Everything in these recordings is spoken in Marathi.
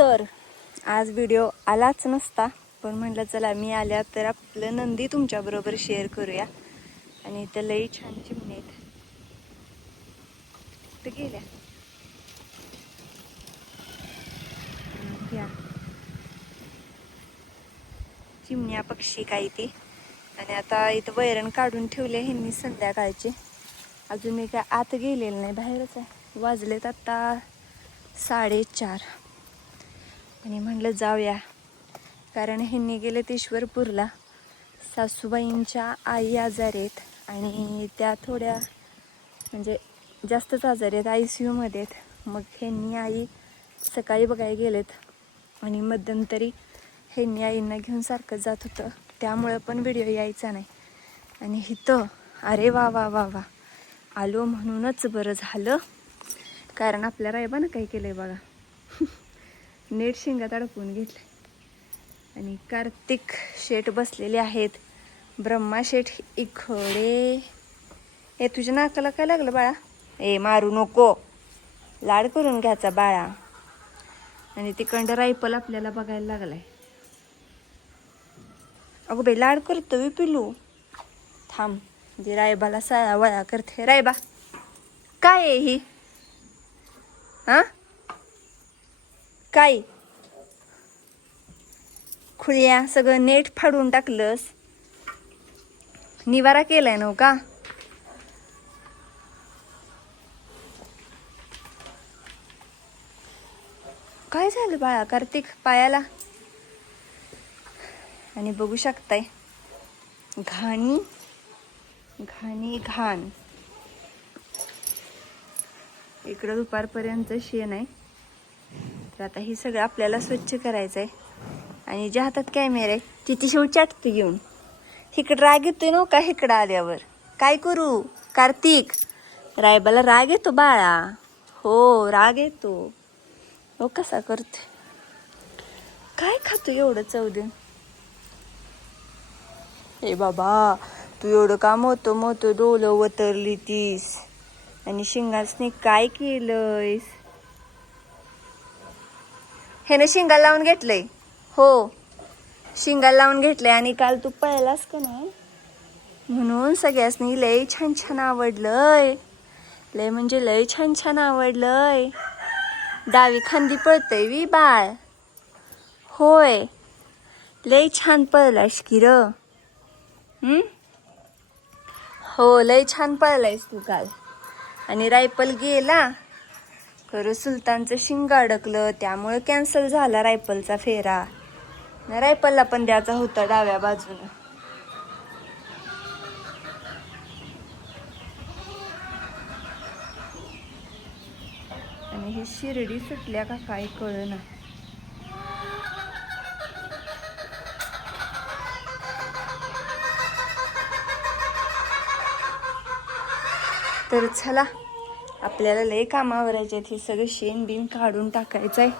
तर आज व्हिडिओ आलाच नसता, पण म्हटलं चला मी आल्या तर आपलं नंदी तुमच्याबरोबर शेअर करूया. आणि इथं लई छान चिमणी आहेत. कुठे गेल्या ह्या चिमण्या पक्षी काही ती. आणि आता इथं वैरण काढून ठेवले ह्यांनी संध्याकाळचे. अजून मी काय आत गेलेलं नाही, बाहेरच आहे. वाजलेत आता 4:30 आणि म्हटलं जाऊया, कारण ह्यांनी गेले ईश्वरपूरला. सासूबाईंच्या आई आजारी आहेत आणि त्या थोड्या म्हणजे जास्तच आजारी आहेत, ICU मध्ये आहेत. मग ह्यांनी आई सकाळी बघायला गेलेत आणि मध्यंतरी ह्यांनी आईंना घेऊन सारखं जात होतं, त्यामुळं पण व्हिडिओ यायचा नाही. आणि इथं अरे वा वा वा वा आलो म्हणूनच बरं झालं, कारण आपल्या रायबानं काय केलंय बघा. नेट शिंगात अडकवून घेतलंय. आणि कार्तिक शेठ बसलेले आहेत, ब्रह्मा शेठ इकडे. हे तुझ्या नाकाला काय लागलं बाळा? ए मारू नको, लाड करून घ्यायचा बाळा. आणि तिकडं रायफल आपल्याला बघायला लागलाय. अगो बाई लाड करतो वि पिलू. थांब दे रायबाला साळा वळा करते. रायबा काय आहे ही? हा काय खुळ्या, सगळं नेट फाडून टाकलंस. निवारा केलाय नव का? काय झालं बाळा कार्तिक पायाला? आणि बघू शकताय घाणी घाणी घाण. इकडं दुपारपर्यंत शेण आहे, तर आता हे सगळं आपल्याला स्वच्छ करायचं आहे. आणि ज्या हातात कॅमेरा आहे तिथे शेव चाटतो घेऊन. इकडं राग येतोय नव का? इकडं आल्यावर काय करू कार्तिक? रायबाला राग येतो बाळा. हो राग येतो. हो कसा करते? काय खातो एवढं चौदन? ए बाबा तू एवढं का मोठं डोलं वतरली तीस आणि शिंगासनी काय केलंयस? ह्याने शिंगाला लावून घेतलंय. हो शिंगाला लावून घेतलंय. आणि काल तू पळलास का नाही म्हणून सगळ्यासनी लय छान छान आवडलंय. लय म्हणजे लय छान छान आवडलंय. डावी खांदी पळतय वी बाळ. होय लय छान पळलास की र. हो लय छान पळलायस तू काल. आणि रायफल गेला खरं सुलतानचं शिंग अडकलं, त्यामुळे कॅन्सल झाला रायफलचा फेरा. रायफलला पण द्यायचा होता डाव्या बाजूनं. आणि ही शिर्डी सुटल्या का काय कळना. तर चला आपल्याला लय कामावरायचे आहेत. हे सगळं शेण बिन काढून टाकायचंय.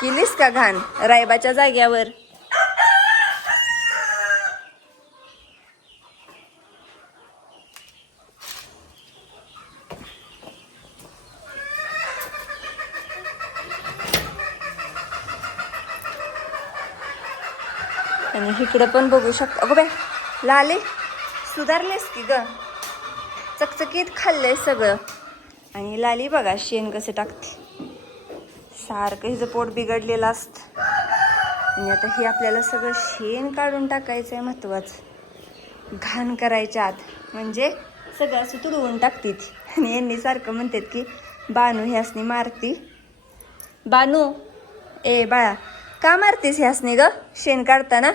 केलीस का घाण रायबाच्या जाग्यावर? आणि इकडं पण बघू शकता. अगो बाय लाले सुधारलेस की ग, चकचकीत खाल्लंय सगळं. आणि लाली बघा शेण कसं टाकते. सारखं हिचं पोट बिघडलेलं असतं. आणि आता हे आपल्याला सगळं शेण काढून टाकायचं आहे महत्वाचं. घाण करायच्या आत म्हणजे सगळं असं तुडवून टाकते. आणि यांनी सारखं म्हणतात की बानू ह्यासनी मारती. बानू ए बाळा का मारतीस ह्यासनी ग शेण काढताना?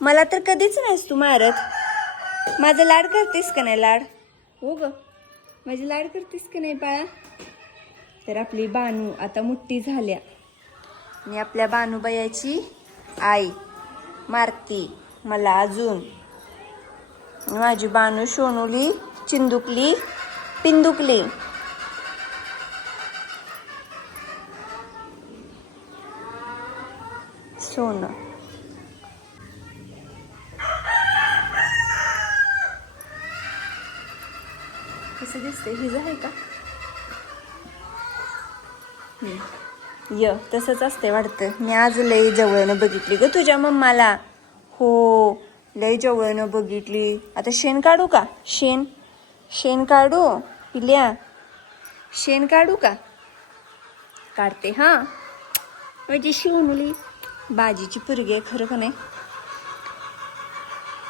मला तर कधीच नाहीस तू मारत. माझं लाड करतीस का नाही? लाड हो ग माझी लाड करतीस का नाही बाळा? तर आपली बानू आता मोठी झाल्या आणि आपल्या बानूबायाची आई मारती मला अजून. माझी बानू सोनूली चिंदुकली पिंदुकली. सोनं कसं दिसतंय हिज आहे का य तसंच असते वाटतं. मी आज लय जवळनं बघितली ग तुझ्या मम्माला. हो लय जवळनं बघितली. आता शेण काढू का? शेण काढू पिल्या? शेण काढू का? काढते हा. म्हणजे शिवमुली बाजीची पुरगी आहे खरं का नाही.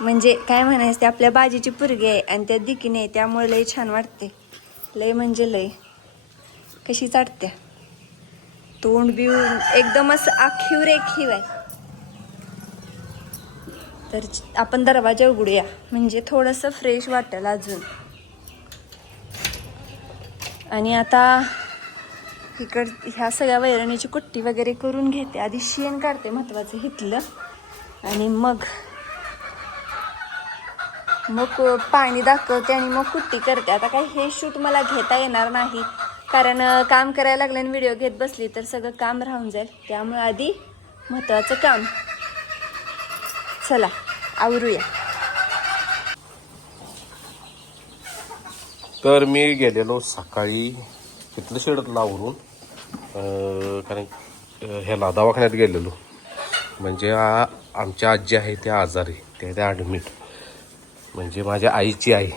म्हणजे काय म्हणायचं ते आपल्या बाजीची पुरगी आहे आणि त्या दिकीने त्यामुळे लय छान वाटते. लय म्हणजे लय कशी चाटत्या तोंड बिव एकदम असं आखीव रेखीव आहे. तर आपण दरवाजा उघडूया म्हणजे थोडंसं फ्रेश वाटेल अजून. आणि आता ह्या सगळ्या वैरणीची कुट्टी वगैरे करून घेते. आधी शेण काढते महत्वाचं हिथलं आणि मग पाणी दाखवते आणि मग कुट्टी करते. आता काही हे शूट मला घेता येणार नाही कारण काम करायला लागलं आणि व्हिडिओ घेत बसली तर सगळं काम राहून जाईल. त्यामुळे आधी महत्वाचं काम. चला आवरूया. तर मी गेलेलो सकाळी तिथलं शेडतला आवरून कारण ह्याला दवाखान्यात गेलेलो. म्हणजे आमच्या आजी आहे त्या आजारी त्या ॲडमिट. म्हणजे माझ्या आईची आई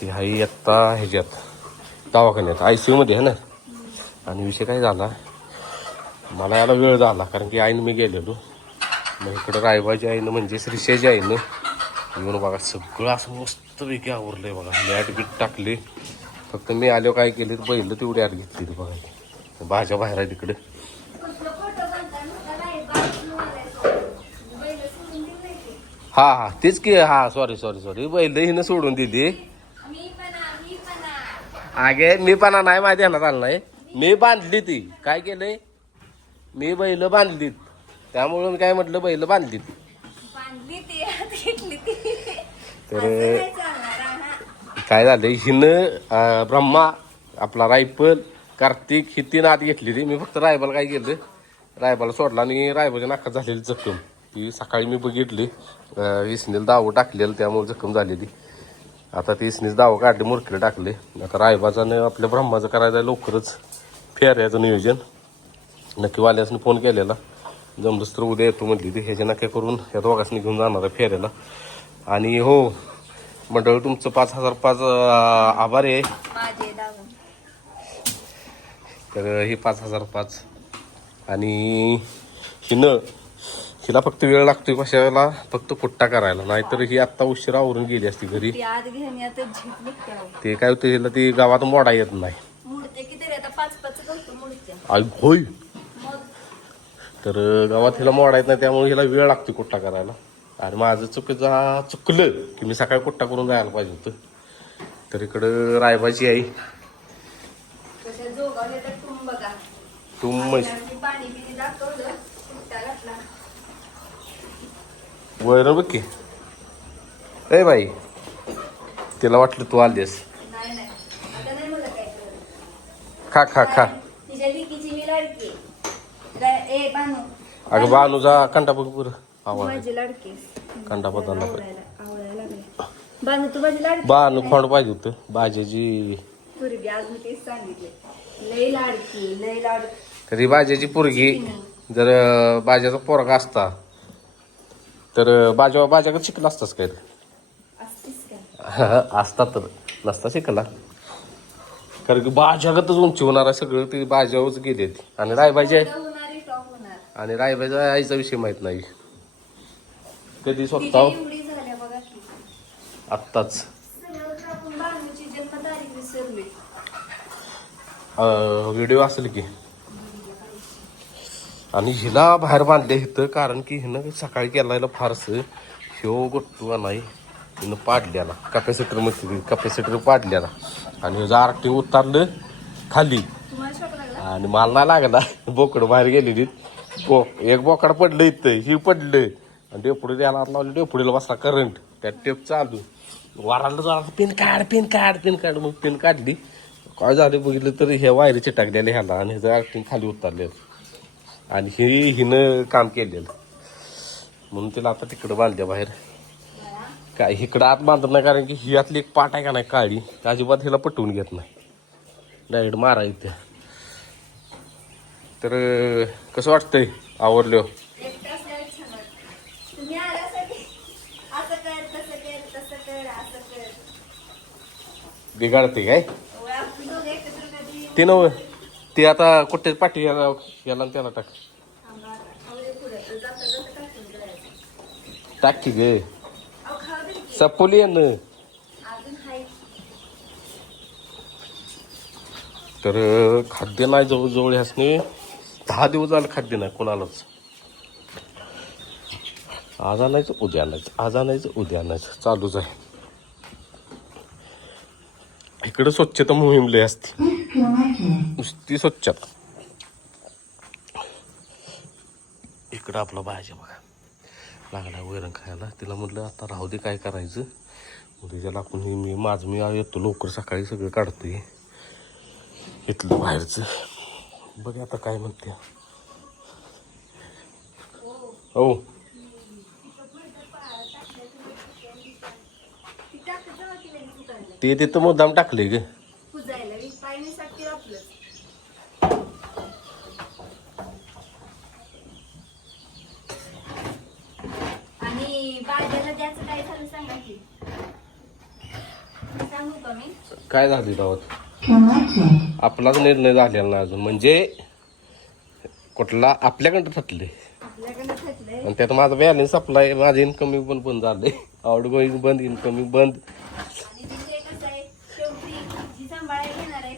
ती आई आत्ता ह्याच्यात दवाखान्यात ICUमध्ये आहे ना. आणि विषय काय झाला मला याला वेळ झाला कारण की आईनं मी गेलेलो. मग इकडं रायबाची आईनं म्हणजे श्रीशेची आईनं येऊन बघा सगळं असं मस्तपैकी आवरलंय बघा. मॅट बीट टाकले. फक्त मी आलो काय केले पहिलं तेवढी आत घेतली बघा. भाज्या बाहेर आहे तिकडे. हा तेच की. हा सॉरी बैल हिनं सोडून दिली. आगे मी पण नाही माझ्या ध्यानात आलं नाही. मी बांधली ती काय केलंय मी बैल बांधलीत त्यामुळं मी काय म्हटलं बैल बांधलीत. तर काय झालंय हिनं ब्रह्मा आपला रायफल कार्तिक ही 3 आत घेतली ती. मी फक्त रायबाला काय केलं रायबाला सोडला आणि रायबाच्या नाकात झालेली जखम ती सकाळी मी बघितली. इसनीला दावं टाकलेलं त्यामुळे जखम झालेली. आता ती इसनीच दावं काढले मुरकीला टाकले. आता रायबाजानं आपल्या ब्रह्माचं करायचं लवकरच फेऱ्याचं नियोजन. नक्की वाल्यासनी फोन केलेला जमलंच तर उद्या येतो म्हटली ती. ह्याच्या नक्की करून ह्या दोघांनी घेऊन जाणार आहे फेऱ्याला. आणि हो मंडळ तुमचं 5005 आभार आहे. तर हे 5005 आणि हिला फक्त वेळ लागतोय कशाला फक्त कुट्टा करायला. नाहीतर ही आत्ता उशिरा आवरून गेली असती घरी. ते काय होतं हिला ती गावात मोडा येत नाही. होय तर गावात हिला मोडा येत नाही त्यामुळे हिला वेळ लागतो कुट्टा करायला. आणि माझं चुकलं की मी सकाळी कुट्टा करून जायला पाहिजे होतं. तर इकडं रायबाची आई वैरण बघ की. ए बाई तिला वाटलं तू आलीस. खा खा खा. अगं बानूचा कंटा बघ पुरं आवाज कंटा बदलला. बानू खोंड पाहिजे होतं भाज्याची. तरी भाज्याची पोरगी जर भाज्याचा पोरगा असता तर बाजाकडे शिकला असतास काय असता तर नसता शिकला. कारण की बाजागतच उंची होणार आहे सगळं ते बाजावरच गेले. आणि रायबाच्या आईचा विषय माहित नाही कधी स्वतः आत्ताच व्हिडिओ असेल की. आणि हिला बाहेर बांधले इथं कारण की हिनं सकाळी केला फारसं ह्यो गोट्टू नाही हिनं पाडल्याला कॅपॅसिटर पाडल्याला. आणि ह्याचं आर्टिंग उतारलं खाली आणि मला नाही लागला. बोकडं बाहेर गेलेली एक बोकड पडलं इथं ही पडलं आणि डेपुडी द्यायला लावलं. डेपुडीला बसला करंट त्या टेप चालू वाराला जा पिन काढ. मग पिन काढली काय झालं बघितलं तर ह्या वायरी चिटाकलेल्या ह्याला आणि ह्याचं आर्टिंग खाली उतरलेलं. आणि हिनं काम केलेलं म्हणून तिला आता तिकडं बांधल्या बाहेर. काय इकडं आत बांधत नाही, कारण की ही आतली एक पाट आहे का नाही काळी, अजिबात हिला पटवून घेत नाही, डायरेक्ट मारा इथे. तर कसं वाटतंय आवरलो? बिघाडते काय ते नव ते आता कुठे पाठी याला त्याला टाक टाक की गे सपोली ना. तर खाद्य नाही जवळजवळ ह्यासने 10 दिवस झालं खाद्य नाही कोणालाच. आज आणायचं उद्या आणायचं, आज आणायचं उद्या आणायचं चालूच आहे. इकडं स्वच्छता मोहीम लय असते, नुसती स्वच्छता. इकडं आपला भाज्या बघा लागला वैरण खायला. तिला म्हटलं आता राहू दे काय करायचं, त्याला आपण मी येतो लवकर सकाळी सगळं काढतोय इथलं बाहेरचं. बघ आता काय म्हणते. हो ते तिथं मुद्दाम टाकले ग. आणि बाजाला द्यायचं काय झालं सांगा की, सांगू का मी? काय झाली गावात आपलाच निर्णय झालेला नाही अजून, म्हणजे कुठला आपल्याकडे थटले आणि त्यात माझा बॅलन्स सप्लाय, माझं इन्कमिंग पण बंद झालंय, आउट गोईंग बंद, इन्कमिंग बंद. आणि विषय कसा आहे, शेवटी जी सांभाळायला घेणार आहे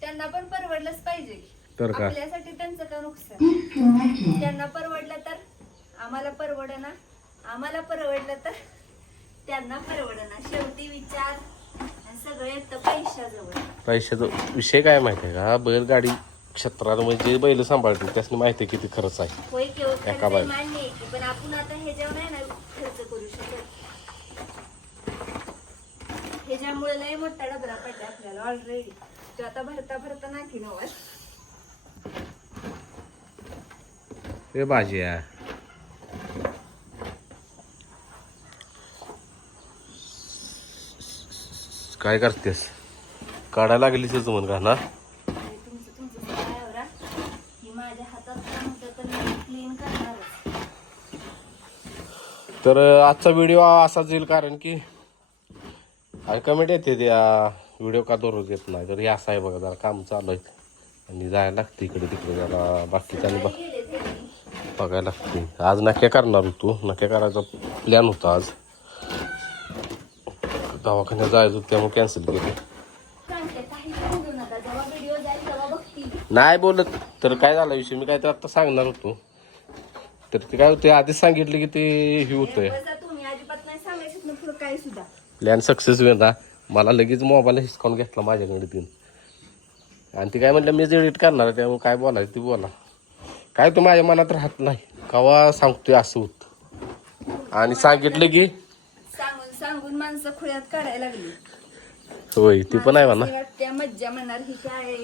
त्यांना पण परवडलंच पाहिजे. तर का आपल्यासाठी त्यांचं का नुकसान? त्यांना परवडलं तर आम्हाला परवडना, आम्हाला परवडलं तर त्यांना परवडना. शेवटी विचार सगळे येतं पैशाचा विषय काय माहिती आहे का, बैलगाडी क्षेत्रात म्हणजे बैल सांभाळते त्यासनी माहिती आहे किती खर्च आहे. होय किंवा खर्च मान्य आहे की, पण आपण आता हे जेव्हा नाही ना खर्च करू शकत, ह्याच्यामुळे लय मोठा डबरा पडला आपल्याला ऑलरेडी. तो आता भरता नाकी नवाज हे भाजी आहे. काय करतेस, काढायला लागलीच म्हण का ना. माझ्या हातात क्लीन करणारच. तर आजचा व्हिडिओ असाच येईल, कारण की कमेंट येते त्या व्हिडिओ का दररोज येत नाही. तर हे असं आहे बघा, जरा काम चालू आहे आणि जायला लागते इकडे तिकडे, जरा बाकीच्या बघायला लागते. आज नक्या करणार होतो, नक्या करायचा प्लॅन होता, आज दवाखान्यात जायचं होतं त्यामुळे कॅन्सल केलं. नाही बोलत तर काय झाला विषय, मी काय तर आता सांगणार होतो, तर ते काय होते आधीच सांगितलं की ते हे होतंय प्लॅन सक्सेस होईल ना. मला लगेच मोबाईल हिसकावून घेतला माझ्याकडे तीन, आणि ती काय म्हटलं मीच एडिट करणार, त्यामुळे काय बोलायचं ती बोला. काय तो माझ्या मनात राहत नाही कवा सांगतोय असं होत, आणि सांगितलं की सांगून माणसं खुळ्यात काढायला लागली. होय ती पण आहे म्हणा. त्या मज्जा म्हणणार ही काय,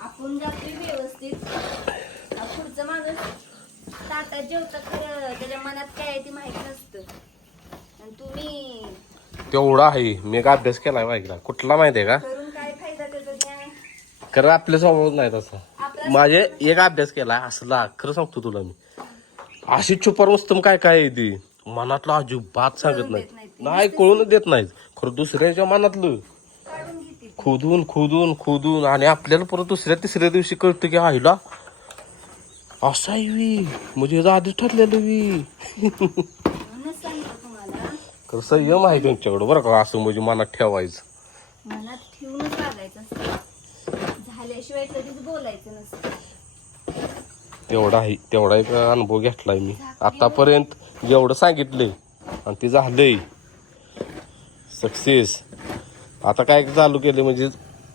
आपण जातोय व्यवस्थित, पुढचं माणूस ताटात जेवतं खरं त्याच्या मनात काय आहे ती माहित नसतं. आणि तुम्ही तेवढा आहे, मी एक अभ्यास केलाय माहिती कुठला माहिती आहे का, करून काय फायदा त्याचा? खरं आपल्या स्वभाव नाही तसा. माझे एक अभ्यास केलाय असला, खरं सांगतो तुला मी, अशी छुपार वस्तू काय काय आहे ती मनातलं अजिबात सांगत नाही, कळून देत नाहीत. खरं दुसऱ्याच्या मनातलं खोदून आणि आपल्याला परत दुसऱ्या तिसऱ्या दिवशी कळतं की आईला असा म्हणजे आधी ठरलेलं खरं संयम आहे त्यांच्याकडं बरं का, असं म्हणजे मनात ठेवायचं, मनात ठेवूनच वागायचं असतं, झाल्याशिवाय कधीच बोलायचं नसतं. तेवढा एक अनुभव घेतलाय मी आतापर्यंत, जेवढं सांगितलंय आणि ते झालंय सक्सेस. आता काय चालू केले म्हणजे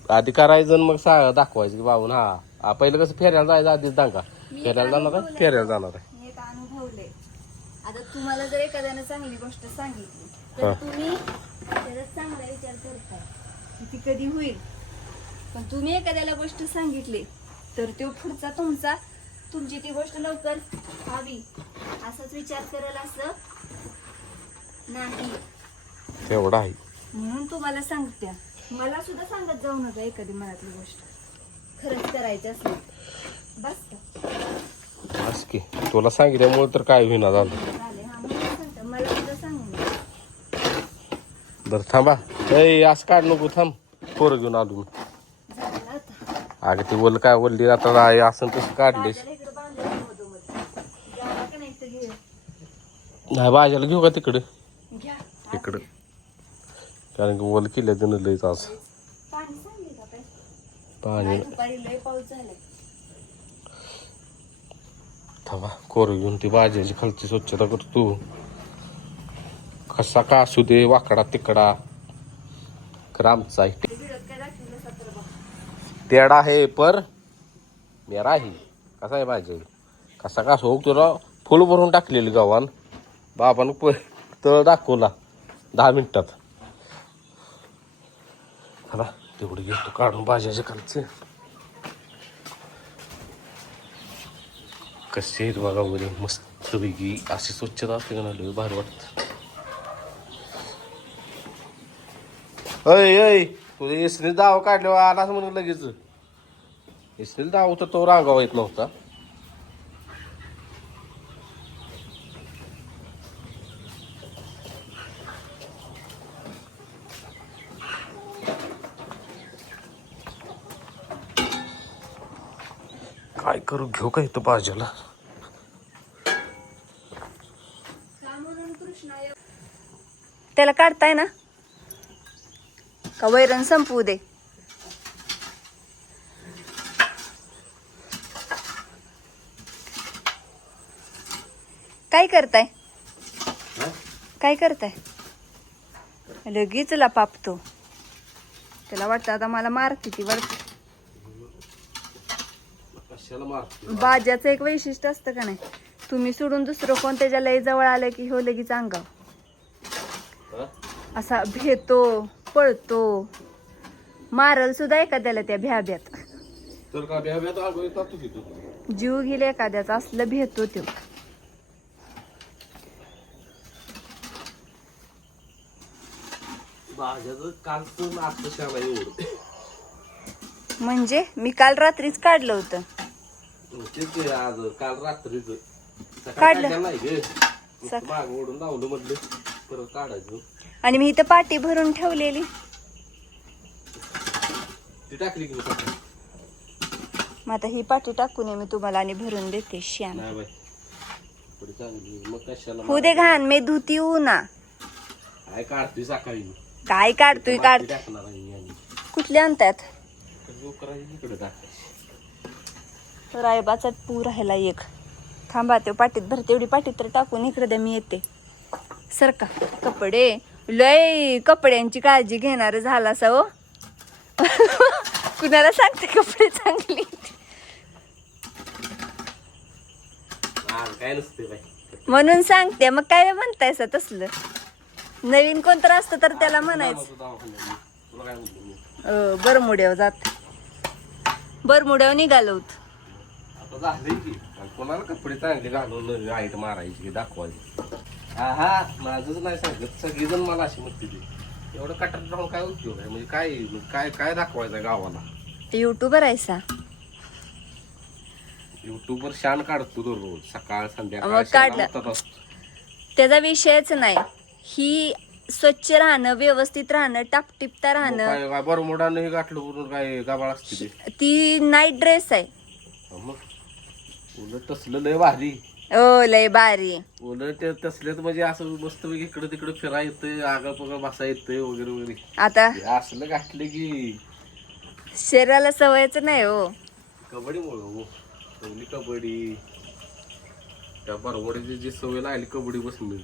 आधी करायचं मग दाखवायचं की बाबून हा पहिलं कसं फेऱ्याला जायचं, आधीच दांगा फेऱ्याला जाणार आहे, फेऱ्याला जाणार आहे. एक अनुभवले. आता तुम्हाला जर एखाद्याने चांगली गोष्ट सांगितली तर तुम्ही त्याचा चांगला विचार करताय की ती कधी होईल, पण तुम्ही एखाद्याला गोष्ट सांगितली तर तो पुढचा तुमची ती गोष्ट लवकर व्हावी असाच विचार करेल, असं नाही तेवढा आहे. म्हणून तुम्हाला सांगते, मला सुद्धा सांगत जाऊ नका एखादी मनातली गोष्ट खरंच करायची असली बस का बस की तुला सांगितल्यामुळे तर काय होईना झालं. झाले. हा म्हणून सांगते, मला सुद्धा सांगू नका. बरं थांबा. ए असं काढ नको, थांब. पोरं घेऊन आलो मी. झालं ना आता. अगं ती ओल काय ओलली आता आहे असं तसं काढलीस. दादाला इकडं बांधलं मधोमध. जावा का नाही तर घे. नाही भाज्याला घेऊ का तिकडे घ्या. इकडं, कारण की ओल केल्या त्यानं लयच आज पाणी सांगले का काय? पाणी. नाही, दुपारी लय पाऊस झालाय. थांबा कोर घेऊन ती भाज्याची खालची स्वच्छता करतो. कसा का असू दे वाकडा तिकडा आमचा आहे. ते व्हिडिओत काय दाखवलं सत्र बघ. तेडा आहे पर मेरा आहे. कसा आहे भाज्या कसा का असो तुला फुल भरून टाकलेली गावान बाबानं तळ दाखवला 10 मिनिटात. चला तेवढं घेतो काढून भाज्याच्या खालचे. कसे आहेत बघा वगैरे मस्त पैकी अशी स्वच्छता असते का नाही भारी वाटत. अय अय तुझ्या इसने दाव काढल्यावर आलाच म्हणून लगेच. इसने दाव तर तो रागावा येत नव्हता. काय करू घेऊ का इथं भाज्याला. त्याला काढताय ना का वैरण संपवू दे. काय करताय काय करताय. लगेच लपापतो. त्याला वाटतं आता मला मारते ती वाटत. कशाला मारते. बाज्याचं एक वैशिष्ट्य असतं का नाही, तुम्ही सोडून दुसरं कोण त्याच्या लय जवळ आलं की हो लगेच अंगाव असा भेतो पळतो. मारल सुद्धा एखाद्याला त्या भ्याब्यात. तर का भ्याब्यात आगो येतात तू तिथं. जीव गेले एखाद्याचा असलं भेतो तो. भाज्याचं काल तर आता शाला एवढं. म्हणजे मी काल रात्रीच काढलं होतं. तेच आज काल रात्रीच काढलं. नाही गे माग ओढून लावलं म्हटलं परत काढायचं. आणि मी इथं पाटी भरून ठेवलेली. ती टाकली की मग आता ही पाटी टाकून मी तुम्हाला आणि भरून देते. श्याम नाही बाई थोडी चांगली मग कशाला हो दे घाण मी धुती येऊ ना. काय काढतोय सकाळी काय काढतोय काढ. टाकणार आहे आणि कुठले आणतात. इकडे टाकायची. रायबाचा पूर राहिला एक. थांबा ते पाटीत भरते एवढी पाटीत तर टाकून इकडे द्या मी येते. सरका कपडे लय कपड्यांची काळजी घेणार झाला सा हो. कुणाला सांगते कपडे चांगली. काय नसते बाई म्हणून सांगते. मग काय म्हणतायस तसलं. नवीन कोणतं असतं तर त्याला म्हणायचं तुला काय म्हणतो मी बरमुड्यावर जात. बरमुड्यावर निघालो होत. आता झालंय की कोणाला कपडे चांगले घालून आईट मारायची की दाखवायची. हा माझंच नाही सांगत सगळीजण मला अशी म्हणते ती एवढं कटार राहून काय उपयोग आहे. म्हणजे काय काय काय दाखवायचं गावाला. युट्यूबर आहेसा. युट्यूबवर शान काढतो दररोज सकाळ मग संध्याकाळ काढलं. शान असतो. त्याचा विषयच नाही. ही स्वच्छ राहणं व्यवस्थित राहणं टापटिपता राहणं. काय बरमुडानं हे गाठलं म्हणून काय गाबाळ असते ते. ती नाईट ड्रेस आहे. मग उलट तसलं लय भारी. ओ लय भारी. उलट ते तसलेच म्हणजे असं मस्त इकडे तिकडे फिरा येतंय आगळ पगळ बसा येतंय वगैरे वगैरे. आता हे असलं गाठलं की शरीराला सवयच नाही हो. कबड्डीमुळं हो पहिली कबड्डी त्या बरवडीची जी सवय लागली कबड्डी बसून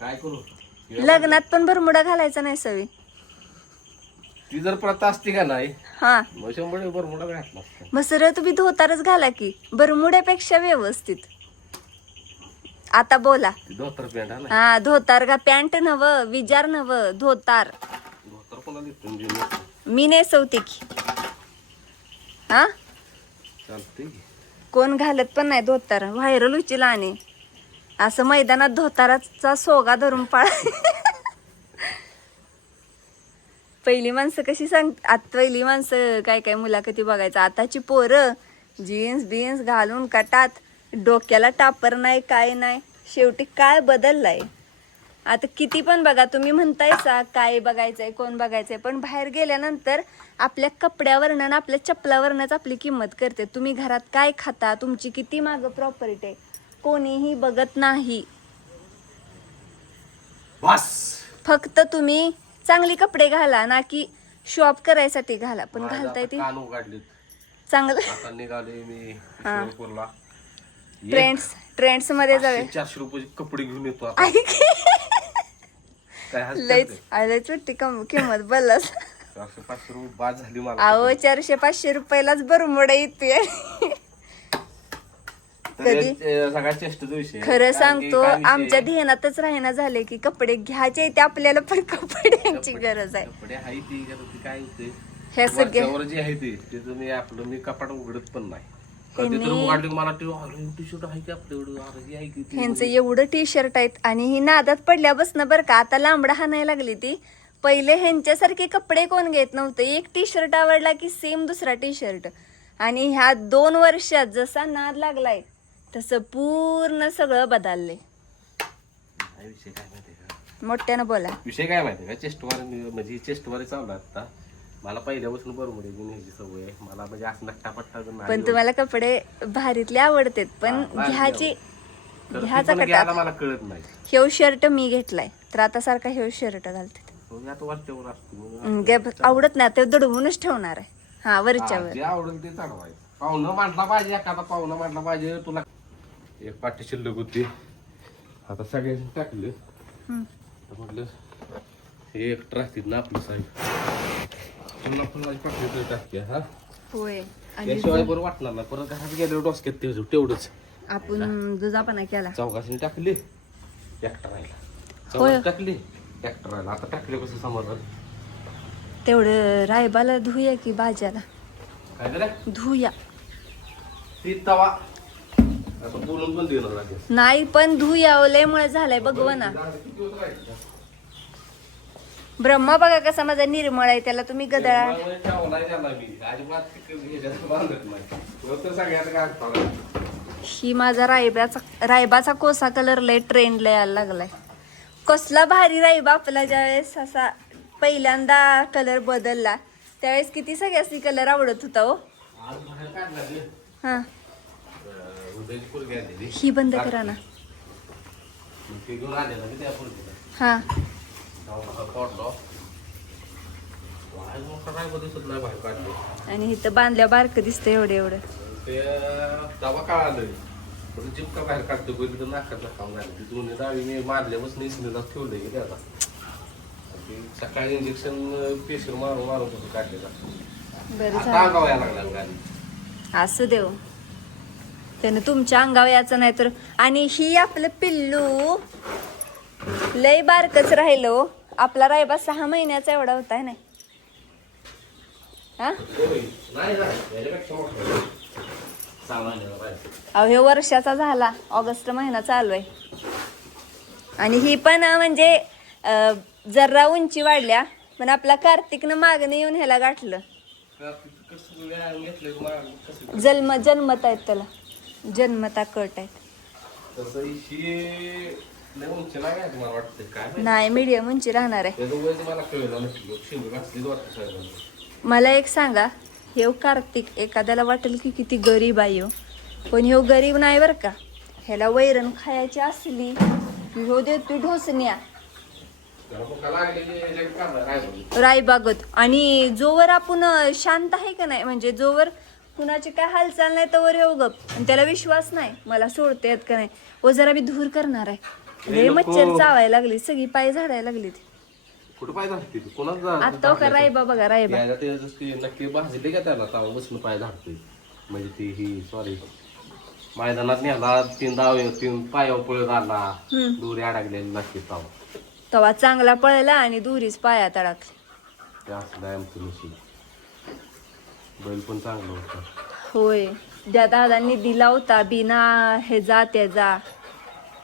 काय करू. लग्नात पण भरमुडा घालायचा नाही सवय. ती जर प्रथा असते का नाही हा मग 100 बरमुडा घातला असता. मग सरळ तुम्ही धोतारच घाला की बरमुड्यापेक्षा व्यवस्थित. आता बोला. ती धोतर पॅन्ट आहे ना. हा धोतार का पॅन्ट नव विजार नव धोतार. धोतर कोणाला दिसतं म्हणजे मी नेसवते की. हा चालते की. कोण घालत पण नाही धोतार. व्हायरल उचला आणि असं मैदानात धोताराचा सोगा धरून पाळ. पहिली माणसं कशी पहिली माणसं काय काय मुलाखती बघायचं. आताची पोरं जीन्स बीन्स घालून कटात, डोक्याला टापर नाही काय नाही. शेवटी काय बदललाय. आता किती पण बघा, तुम्ही म्हणतायसा काय बघायचंय कोण बघायचंय, पण बाहेर गेल्यानंतर आपल्या कपड्यावरनं आणि आपल्या चपलावरनच आपली किंमत करते. तुम्ही घरात काय खाता, तुमची किती मागं प्रॉपर्टी आहे, कोणीही बघत नाही. बस फक्त तुम्ही चांगली कपडे घाला ना की शॉप करायसाठी घाला, पण घालताय ती कान उघडले चांगलं. आता निघाले मी हा. शिवपूरला. ट्रेंड्स मध्ये जाऊया. 400 रुपयाचे कपडे घेऊन येतो आता. काय लयच वाटते किंमत बलस. 400-500 रुपये बाद झाली मला. अहो 400-500 रुपयालाच बरमुडा येतोय. कधी सगळ्यात चेष्टेचा विषय. खरं सांगतो, आमच्या ध्येनातच राहणं झाले की कपडे घ्यायचे ते आपल्याला, पण कपड्यांची गरज आहे. कपडे आहे ती काय होते हे सगळे वरच्यावर जे आहे ते तुम्ही आपलं मी कपाट उघडत पण नाही. कधी तर उघडलं मला टी शर्ट आहे की आपल्याकडे ह्यांचं एवढं टी शर्ट आहेत. आणि ही नादात पडल्यापासून बरं का आता लांबडा हाणायला लागली ती. पहिले ह्यांच्यासारखे कपडे कोण घेत नव्हते. एक टी शर्ट आवडला की सेम दुसरा टी शर्ट. आणि ह्या 2 वर्षात जसा नाद लागलाय तसं पूर्ण सगळं बदलले. विषय काय माहितीये का, मोठ्यानं बोला. विषय काय माहितीये का, चेस्टवारी म्हणजे चेस्टवारी चालू आता. मला पहिल्यापासून बरोबर ह्याची सवय आहे. मला म्हणजे असं नट्टापट्टा पण तुम्हाला कपडे भारीतले आवडतात, पण घ्यायची घ्यायचा कटा. मला कळत नाही. हेव शर्ट मी घेतलाय तर आता सारखा हेव शर्ट घालते. आवडत नाही ते दडवूनच ठेवणार आहे. हा वरच्यावर जे आवडेल ते चढवायचं. पाहुणं मांडला पाहिजे, एखादा पाहुणं मांडला पाहिजे. तुला एक पाठी शिल्लक होती, आता सगळ्यांनी टाकले. म्हटलं हे एक राहतील ना आपलं साहेब, पुन्हा पुन्हा पाठी टाकते. हा होय. त्याशिवाय बरं वाटणार ना. परत घरात गेल्यावर डोसक्यात तेवढंच आपण दुजापणा केला. चौघासनी टाकली, एकटा राहिला. चौघास टाकली, एकटा राहिला. आता टाकले कसं समजलं. तेवढं रायबाला धुया की भाज्याला काय झालं धुया. ती तवा आता बोलून पण देणार लागेल. नाही पण धुया लयमुळे झालाय बघव ना. ब्रह्मा बघा कसा माझा निर्मळ आहे, त्याला तुम्ही गदळा. ही माझा रायबाचा कोसा कलर लय ट्रेंड लय यायला लागलाय. कसला भारी रायबा आपला. ज्यावेळेस असा पहिल्यांदा कलर बदलला त्यावेळेस किती सगळ्यासनी कलर आवडत होता. हो हा ही बंद करा ना. हा आणि इथं बांधल्या बारक दिसतं एवढं एवढं. ते दवा काढालं जिपका बाहेर काढतो पहिली तर नाकाचा काम झालं. दोन्ही डाळी मी मारल्यापासून इसनीला ठेवलंय की त्याला. सकाळी इंजेक्शन पेशर मारून मारून कसं काढलेला. बरं आता अंगावर यायला लागला गाडी. असू देव त्यानं तुमच्या अंगावर याचं नाही तर. आणि ही आपलं पिल्लू लय बारकच राहिलो. आपला रायबा 6 महिन्याचा एवढा होता नाही. हा अहो हे वर्षाचा झाला. ऑगस्ट महिना चालू आहे. आणि ही पण म्हणजे जरा उंची वाढल्या, पण आपला कार्तिकनं मागणं येऊन ह्याला गाठलं. जन्मत आहेत त्याला, जन्मता कट आहेत. नाही मीडियम उंची राहणार आहे. मला एक सांगा, हे कार्तिक एखाद्याला वाटेल की किती गरीब आहे हो, पण हे गरीब नाही बर का. ह्याला वैरण खायची असली हो देतो ढोसण्या रायबागत. आणि जोवर आपण शांत आहे का नाही, म्हणजे जोवर कुणाची काय हालचाल नाही तोवर येऊ गप. आणि त्याला विश्वास नाही मला सोडते का नाही. व जरा मी धूर करणार आहे. लय मच्छर चावायला लागली, सगळी पाय झाडायला लागली. कुठं पाय झाडते आता का रायबा बघा रायबा नक्की भाजले का त्याला तावा बसून पाय झाडते. म्हणजे ती ही सॉरी मैदानात नेला 3 पायावर पळत आला, दोरी अडकलेली नक्की तावा. तवा चांगला पळला आणि दुरीच पायात अडकली. ते असलं आमचं नशीब. बैल पण चांगलं होतं. होय ज्या दादांनी दिला होता बिना हे जा त्याचा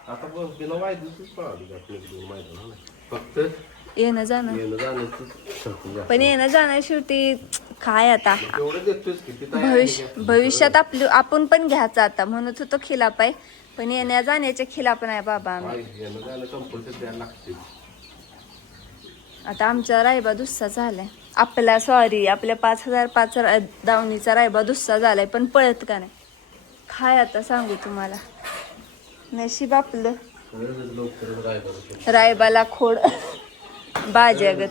आता बस बिना वायदूच पळाली का आपल्या दोन मैदान फक्त येणं जाणं. येणं जाण्याचं ठरतं जास्त. पण येणं जाणं शेवटी काय आता तेवढं देतोयच की तिथं आहे की आपलं. भविष्यात आपण पण घ्यायचं आता म्हणत होतो खिलाप आहे, पण येण्या जाण्याच्या खिलाप नाही बाबा आम्ही. आहे, येणं जाणं कंपल्सरी द्यायला लागते. आता आमचा रायबा दुस्सा झालाय, आपल्या 5,005 दावणीचा रायबा दुस्सा झालाय, पण पळत का नाही काय आता सांगू तुम्हाला. नशीब आपलं लवकरच राहायला रायबाला खोड बाजागत.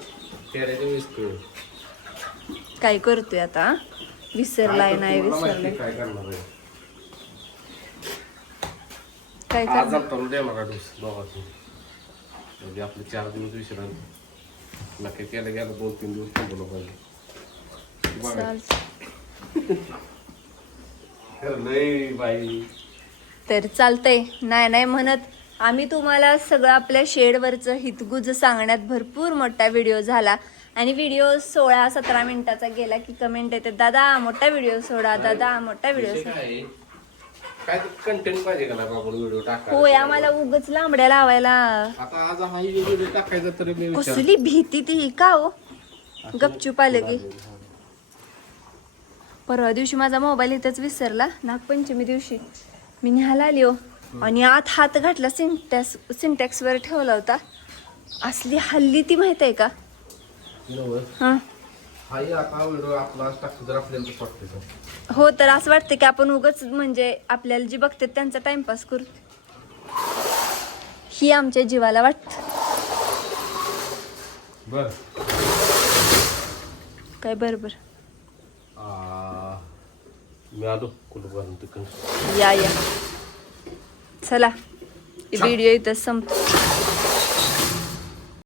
तेराच्या वेळेस कळ. काय करतोय आता विसरलाय नाही विसरलाय काय करणार आहे काय आज कर. जातो देणार डोस दोघांचं म्हणजे आपले 4 दिवस विश्रांती नक्की केलं गेलं 2-3 दिवस थांबवलं पाहिजे. लय बाई तर चालतंय नाही म्हणत आम्ही तुम्हाला सगळं आपल्या शेडवरचं हितगुज सांगण्यात भरपूर मोठा व्हिडिओ झाला. आणि व्हिडिओ 16-17 मिनिटाचा गेला की कमेंट येते, दादा मोठा व्हिडिओ सोडा, दादा मोठा व्हिडिओ सोडा. काय कंटेंट पाहिजे का ना बाबा व्हिडिओ टाकायला. होय आम्हाला उगच लांबड्या लावायला आता आज हा व्हिडिओ टाकायचा तरी मी विचार कसली भीती ती का हो. गपचूप आलं की परवा दिवशी माझा मोबाईल इथंच विसरला, नागपंचमी दिवशी मी न्यायला आली हो, आणि आत हात घातला सिंटॅक्सवर ठेवला होता. असली हल्ली ती माहित आहे का. हा हाही आता व्हिडिओ आपला टाकतो तर आपल्याला कसं वाटतं सर. हो, तर असं वाटतं की आपण उगच म्हणजे आपल्याला जी बघते त्यांचा टाइमपास करू, ही आमच्या जीवाला वाटत. बर काय बरोबर. मी आलो कुठं तिकडं. या चला व्हिडिओ इथं संपतो.